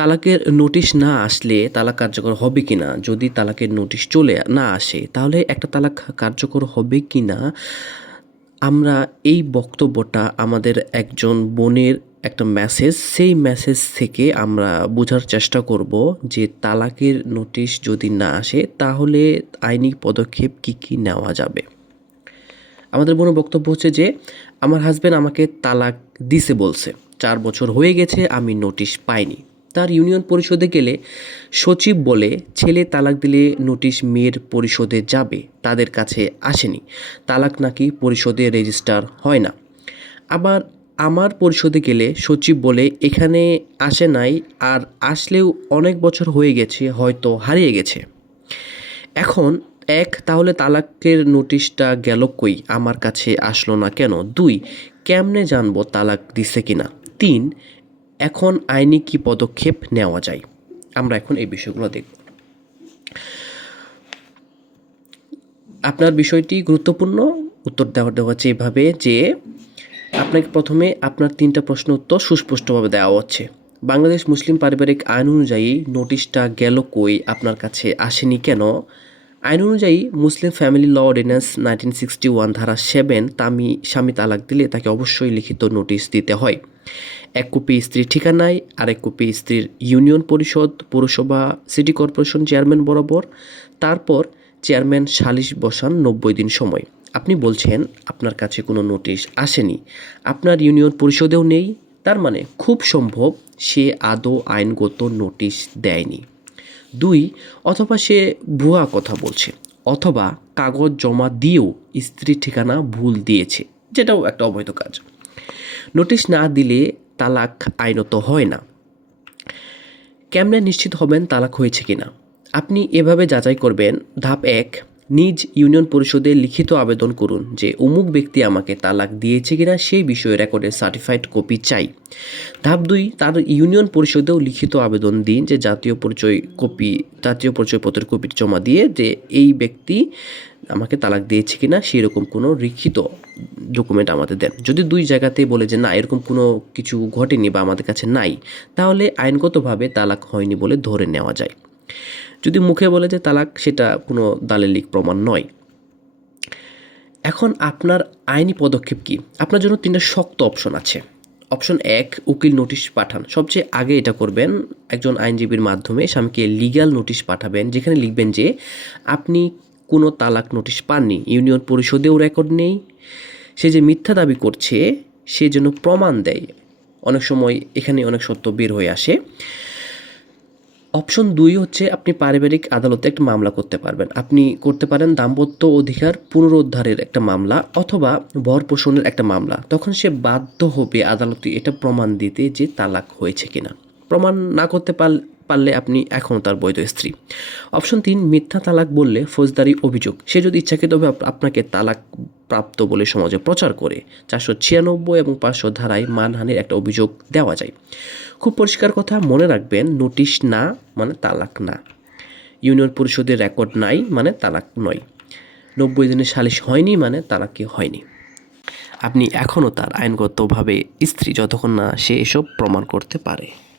তালাকের নোটিশ না আসলে তালাক কার্যকর হবে কি না যদি তালাকের নোটিশ চলে না আসে, তাহলে একটা তালাক কার্যকর হবে কি না আমরা এই বক্তব্যটা আমাদের একজন বোনের একটা মেসেজ সেই মেসেজ থেকে আমরা বোঝার চেষ্টা করব যে তালাকের নোটিশ যদি না আসে, তাহলে আইনি পদক্ষেপ কি কি নেওয়া যাবে? আমাদের বোনের বক্তব্য হচ্ছে যে, আমার হাজব্যান্ড আমাকে তালাক দিছে বলছে। চার বছর হয়ে গেছে আমি নোটিশ পাইনি। তার ইউনিয়ন পরিষদে গেলে সচিব বলে ছেলে তালাক দিলে নোটিশ মেয়ের পরিষদে যাবে, তাদের কাছে আসেনি। তালাক নাকি পরিষদে রেজিস্টার হয় না। আবার আমার পরিষদে গেলে সচিব বলে এখানে আসে নাই আর আসলেও অনেক বছর হয়ে গেছে, হয়তো হারিয়ে গেছে। এখন এক, তাহলে তালাকের নোটিশটা গেল কই? আমার কাছে আসলো না কেন? দুই, কেমনে জানব তালাক দিছে কিনা? তিন এখন আইনি কি পদক্ষেপ নেওয়া যায়? আমরা এখন এই বিষয়গুলো দেখব। আপনার বিষয়টি গুরুত্বপূর্ণ উত্তর দেওয়া দেওয়া হচ্ছে এভাবে যে আপনাকে প্রথমে আপনার তিনটা প্রশ্ন উত্তর সুস্পষ্টভাবে দেওয়া হচ্ছে। বাংলাদেশ মুসলিম পারিবারিক আইন অনুযায়ী নোটিশটা গেল কই, আপনার কাছে আসেনি কেন? আইন অনুযায়ী Muslim family law ordinance nineteen sixty one ধারা সেভেন তামি স্বামী তালাক দিলে তাকে অবশ্যই লিখিত নোটিশ দিতে হয়। এক কপি স্ত্রীর ঠিকানায়, আরেক কপি স্ত্রীর ইউনিয়ন পরিষদ, পৌরসভা, সিটি কর্পোরেশন চেয়ারম্যান বরাবর। তারপর চেয়ারম্যান সালিশ বসান নব্বই দিন সময়। আপনি বলছেন, আপনার কাছে কোনো নোটিশ আসেনি। আপনার ইউনিয়ন পরিষদেও নেই। তার মানে খুব সম্ভব সে আদৌ আইনগত নোটিশ দেয়নি। দুই, অথবা সে ভুয়া কথা বলছে, অথবা কাগজ জমা দিয়েও স্ত্রীর ঠিকানা ভুল দিয়েছে, যেটাও একটা অবৈধ কাজ। নোটিশ না দিলে তালাক আইনত হয় না। কেমনে নিশ্চিত হবেন তালাক হয়েছে কিনা? আপনি এভাবে যাচাই করবেন। ধাপ এক, নিজ ইউনিয়ন পরিষদে লিখিত আবেদন করুন যে অমুক ব্যক্তি আমাকে তালাক দিয়েছে কিনা সেই বিষয়ে রেকর্ডের সার্টিফাইড কপি চাই। ধাপ দুই, তার ইউনিয়ন পরিষদেও লিখিত আবেদন দিন যে জাতীয় পরিচয় কপি, জাতীয় পরিচয়পত্রের কপি জমা দিয়ে যে এই ব্যক্তি আমাকে তালাক দিয়েছে কি না সেরকম কোনো লিখিত ডকুমেন্ট আমাদের দেন। যদি দুই জায়গাতেই বলে যে না, এরকম কোনো কিছু ঘটেনি বা আমাদের কাছে নাই, তাহলে আইনগতভাবে তালাক হয়নি বলে ধরে নেওয়া যায়। যদি মুখে বলে যে তালাক, সেটা কোনো দালিলিক প্রমাণ নয়। এখন আপনার আইনি পদক্ষেপ কি? আপনার জন্য তিনটা শক্ত অপশন আছে। অপশন এক, উকিল নোটিশ পাঠান। সবচেয়ে আগে এটা করবেন একজন আইনজীবীর মাধ্যমে স্বামীকে লিগ্যাল নোটিশ পাঠাবেন, যেখানে লিখবেন যে আপনি কোনো তালাক নোটিশ পাননি। ইউনিয়ন পরিষদেও রেকর্ড নেই। সে যে মিথ্যা দাবি করছে, সে যেন প্রমাণ দেয়। অনেক সময় এখানে অনেক সত্য বের হয়ে আসে। অপশন দুই হচ্ছে আপনি পারিবারিক আদালতে একটা মামলা করতে পারবেন। আপনি করতে পারেন দাম্পত্য অধিকার পুনরুদ্ধারের একটা মামলা অথবা বর পোষণের একটা মামলা। তখন সে বাধ্য হবে আদালতে এটা প্রমাণ দিতে যে তালাক হয়েছে কিনা। প্রমাণ না করতে পার- পারলে আপনি এখন তার বৈধ স্ত্রী। অপশন তিন, মিথ্যা তালাক বললে ফৌজদারি অভিযোগ। সে যদি ইচ্ছাকৃতভাবে আপ- আপনাকে তালাক প্রাপ্ত বলে সমাজে প্রচার করে, চারশো ছিয়ানব্বই এবং পাঁচশো ধারায় মানহানির একটা অভিযোগ দেওয়া যায়। খুব পরিষ্কার কথা, মনে রাখবেন, নোটিশ না মানে তালাক না। ইউনিয়ন পরিষদের রেকর্ড নাই মানে তালাক নয়। নব্বই দিনের সালিশ হয়নি মানে তালাকি হয়নি। আপনি এখনও তার আইনগতভাবে স্ত্রী, যতক্ষণ না সে এসব প্রমাণ করতে পারে।